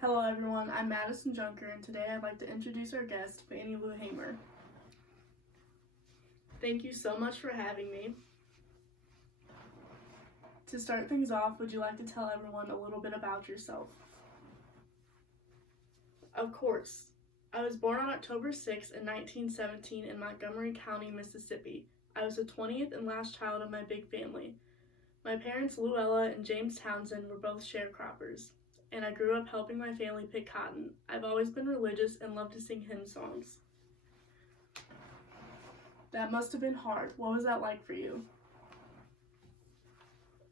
Hello everyone, I'm Madison Junker, and today I'd like to introduce our guest, Fannie Hamer. Thank you so much for having me. To start things off, would you like to tell everyone a little bit about yourself? Of course. I was born on October 6 in 1917 in Montgomery County, Mississippi. I was the 20th and last child of my big family. My parents, Luella and James Townsend, were both sharecroppers, and I grew up helping my family pick cotton. I've always been religious and loved to sing hymn songs. That must have been hard. What was that like for you?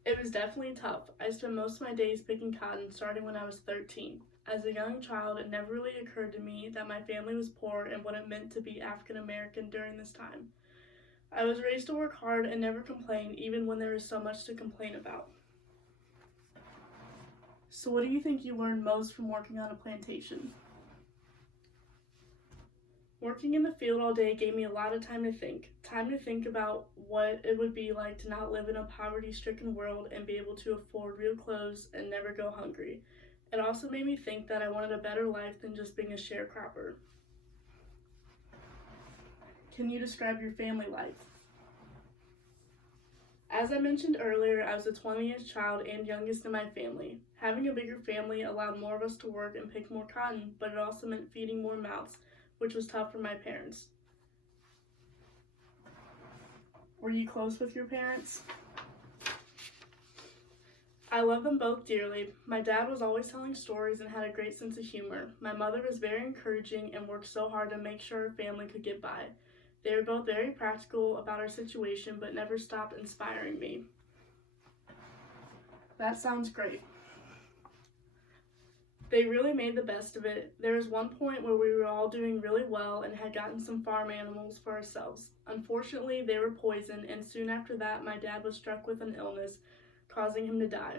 It was definitely tough. I spent most of my days picking cotton starting when I was 13. As a young child, it never really occurred to me that my family was poor and what it meant to be African American during this time. I was raised to work hard and never complain, even when there was so much to complain about. So what do you think you learned most from working on a plantation? Working in the field all day gave me a lot of time to think about what it would be like to not live in a poverty-stricken world and be able to afford real clothes and never go hungry. It also made me think that I wanted a better life than just being a sharecropper. Can you describe your family life? As I mentioned earlier, I was the 20th child and youngest in my family. Having a bigger family allowed more of us to work and pick more cotton, but it also meant feeding more mouths, which was tough for my parents. Were you close with your parents? I love them both dearly. My dad was always telling stories and had a great sense of humor. My mother was very encouraging and worked so hard to make sure our family could get by. They were both very practical about our situation, but never stopped inspiring me. That sounds great. They really made the best of it. There was one point where we were all doing really well and had gotten some farm animals for ourselves. Unfortunately, they were poisoned, and soon after that, my dad was struck with an illness, causing him to die.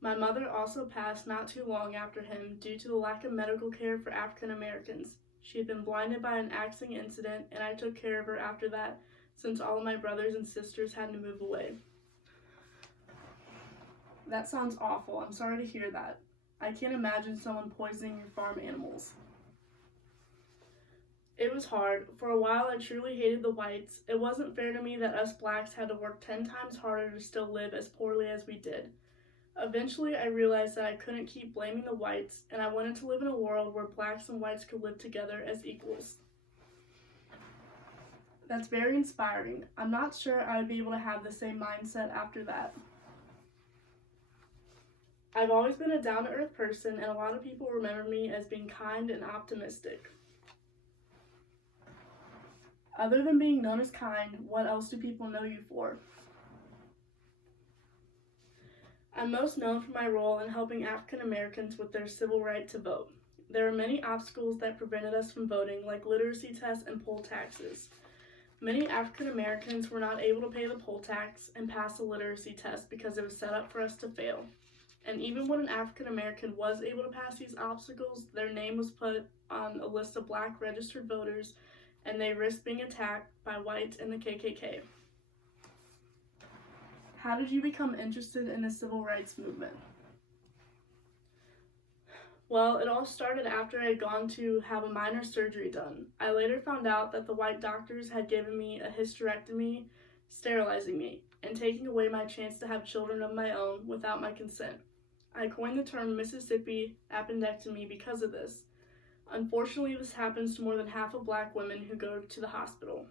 My mother also passed not too long after him due to the lack of medical care for African Americans. She had been blinded by an accident incident, and I took care of her after that, since all of my brothers and sisters had to move away. That sounds awful. I'm sorry to hear that. I can't imagine someone poisoning your farm animals. It was hard. For a while, I truly hated the whites. It wasn't fair to me that us blacks had to work 10 times harder to still live as poorly as we did. Eventually, I realized that I couldn't keep blaming the whites, and I wanted to live in a world where blacks and whites could live together as equals. That's very inspiring. I'm not sure I would be able to have the same mindset after that. I've always been a down-to-earth person, and a lot of people remember me as being kind and optimistic. Other than being known as kind, what else do people know you for? I'm most known for my role in helping African Americans with their civil right to vote. There are many obstacles that prevented us from voting, like literacy tests and poll taxes. Many African Americans were not able to pay the poll tax and pass the literacy test because it was set up for us to fail. And even when an African American was able to pass these obstacles, their name was put on a list of black registered voters, and they risked being attacked by whites and the KKK. How did you become interested in the civil rights movement? Well, it all started after I had gone to have a minor surgery done. I later found out that the white doctors had given me a hysterectomy, sterilizing me, and taking away my chance to have children of my own without my consent. I coined the term Mississippi appendectomy because of this. Unfortunately, this happens to more than half of black women who go to the hospital.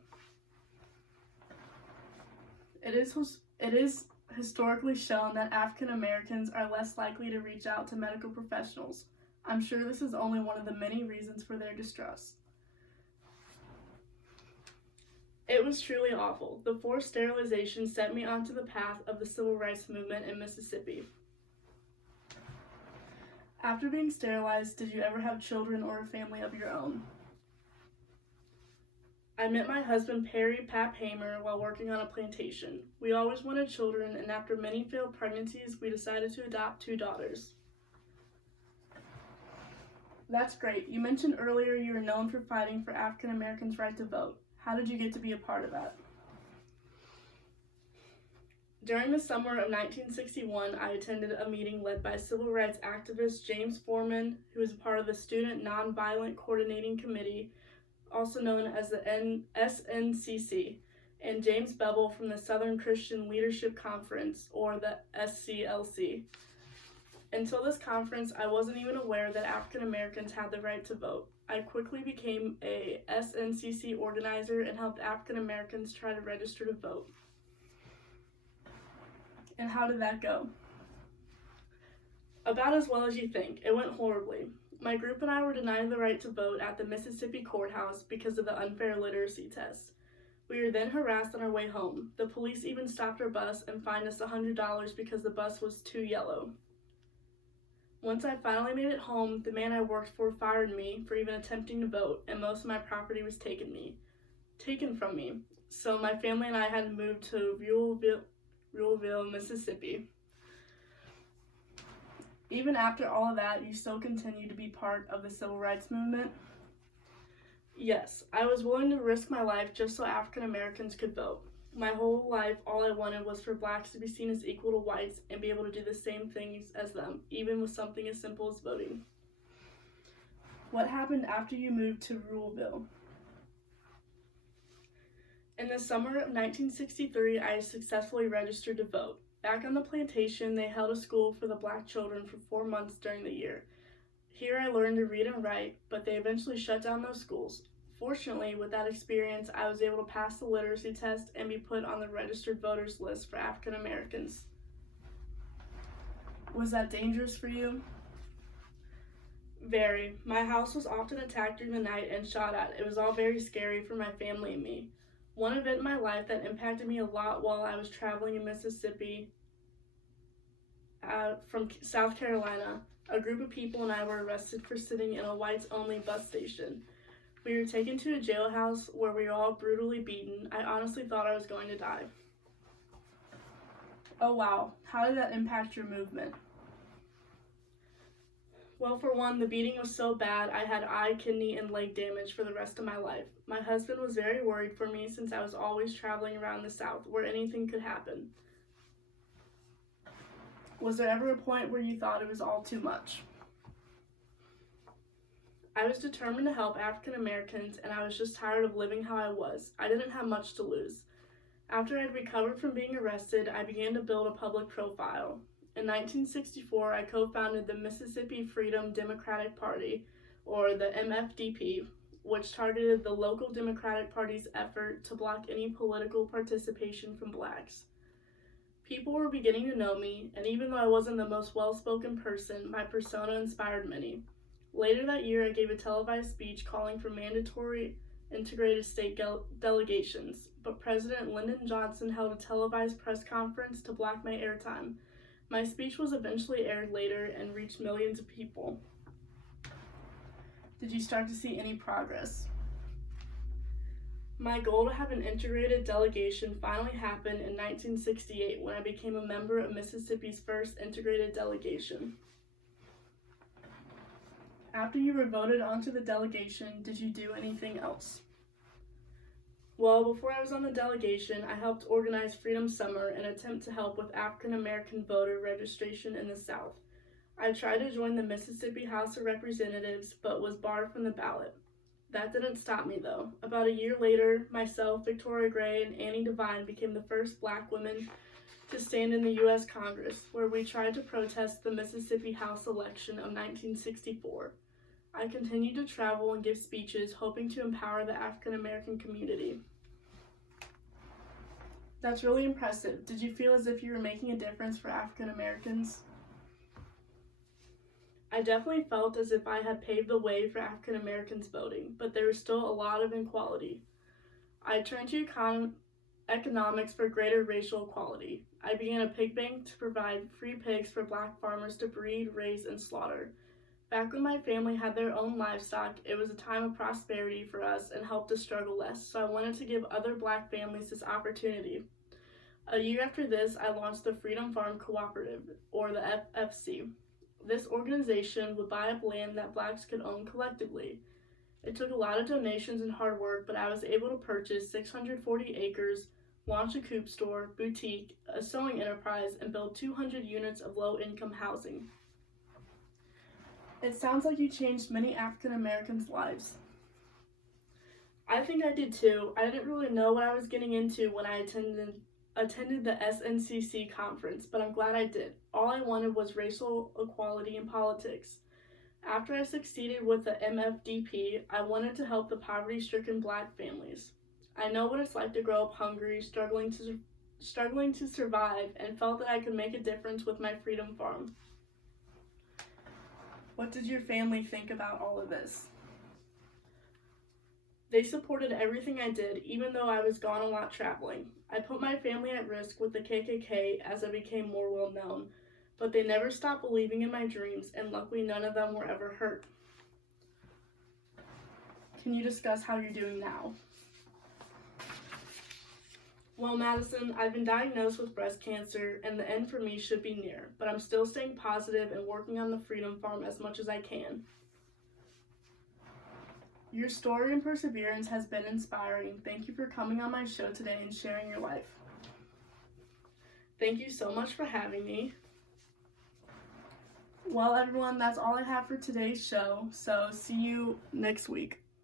It is historically shown that African Americans are less likely to reach out to medical professionals. I'm sure this is only one of the many reasons for their distrust. It was truly awful. The forced sterilization set me onto the path of the civil rights movement in Mississippi. After being sterilized, did you ever have children or a family of your own? I met my husband, Perry Pap Hamer, while working on a plantation. We always wanted children, and after many failed pregnancies, we decided to adopt 2 daughters. That's great. You mentioned earlier you were known for fighting for African Americans' right to vote. How did you get to be a part of that? During the summer of 1961, I attended a meeting led by civil rights activist James Foreman, who was part of the Student Nonviolent Coordinating Committee, also known as the SNCC, and James Bevel from the Southern Christian Leadership Conference, or the SCLC. Until this conference, I wasn't even aware that African Americans had the right to vote. I quickly became a SNCC organizer and helped African Americans try to register to vote. And how did that go? About as well as you think. It went horribly. My group and I were denied the right to vote at the Mississippi courthouse because of the unfair literacy test. We were then harassed on our way home. The police even stopped our bus and fined us $100 because the bus was too yellow. Once I finally made it home, the man I worked for fired me for even attempting to vote, and most of my property was taken from me. So my family and I had to move to Ruleville, Mississippi. Even after all of that, you still continue to be part of the civil rights movement? Yes, I was willing to risk my life just so African Americans could vote. My whole life, all I wanted was for blacks to be seen as equal to whites and be able to do the same things as them, even with something as simple as voting. What happened after you moved to Ruleville? In the summer of 1963, I successfully registered to vote. Back on the plantation, they held a school for the black children for 4 months during the year. Here I learned to read and write, but they eventually shut down those schools. Fortunately, with that experience, I was able to pass the literacy test and be put on the registered voters list for African Americans. Was that dangerous for you? Very. My house was often attacked during the night and shot at. It was all very scary for my family and me. One event in my life that impacted me a lot while I was traveling in Mississippi from South Carolina, a group of people and I were arrested for sitting in a whites-only bus station. We were taken to a jailhouse where we were all brutally beaten. I honestly thought I was going to die. Oh wow, how did that impact your movement? Well, for one, the beating was so bad I had eye, kidney, and leg damage for the rest of my life. My husband was very worried for me since I was always traveling around the South where anything could happen. Was there ever a point where you thought it was all too much? I was determined to help African Americans, and I was just tired of living how I was. I didn't have much to lose. After I had recovered from being arrested, I began to build a public profile. In 1964, I co-founded the Mississippi Freedom Democratic Party, or the MFDP, which targeted the local Democratic Party's effort to block any political participation from blacks. People were beginning to know me, and even though I wasn't the most well-spoken person, my persona inspired many. Later that year, I gave a televised speech calling for mandatory integrated state delegations, but President Lyndon Johnson held a televised press conference to block my airtime. My speech was eventually aired later and reached millions of people. Did you start to see any progress? My goal to have an integrated delegation finally happened in 1968 when I became a member of Mississippi's first integrated delegation. After you were voted onto the delegation, did you do anything else? Well, before I was on the delegation, I helped organize Freedom Summer, an attempt to help with African American voter registration in the South. I tried to join the Mississippi House of Representatives, but was barred from the ballot. That didn't stop me, though. About a year later, myself, Victoria Gray, and Annie Devine became the first black women to stand in the U.S. Congress, where we tried to protest the Mississippi House election of 1964. I continued to travel and give speeches, hoping to empower the African American community. That's really impressive. Did you feel as if you were making a difference for African Americans? I definitely felt as if I had paved the way for African Americans voting, but there was still a lot of inequality. I turned to economics for greater racial equality. I began a pig bank to provide free pigs for black farmers to breed, raise, and slaughter. Back when my family had their own livestock, it was a time of prosperity for us and helped us struggle less, so I wanted to give other black families this opportunity. A year after this, I launched the Freedom Farm Cooperative, or the FFC. This organization would buy up land that blacks could own collectively. It took a lot of donations and hard work, but I was able to purchase 640 acres launch a coupe store, boutique, a sewing enterprise, and build 200 units of low-income housing. It sounds like you changed many African Americans' lives. I think I did too. I didn't really know what I was getting into when I attended the SNCC conference, but I'm glad I did. All I wanted was racial equality in politics. After I succeeded with the MFDP, I wanted to help the poverty-stricken Black families. I know what it's like to grow up hungry, struggling to survive, and felt that I could make a difference with my Freedom Farm. What did your family think about all of this? They supported everything I did, even though I was gone a lot traveling. I put my family at risk with the KKK as I became more well known, but they never stopped believing in my dreams, and luckily none of them were ever hurt. Can you discuss how you're doing now? Well, Madison, I've been diagnosed with breast cancer, and the end for me should be near, but I'm still staying positive and working on the Freedom Farm as much as I can. Your story and perseverance has been inspiring. Thank you for coming on my show today and sharing your life. Thank you so much for having me. Well, everyone, that's all I have for today's show, so see you next week.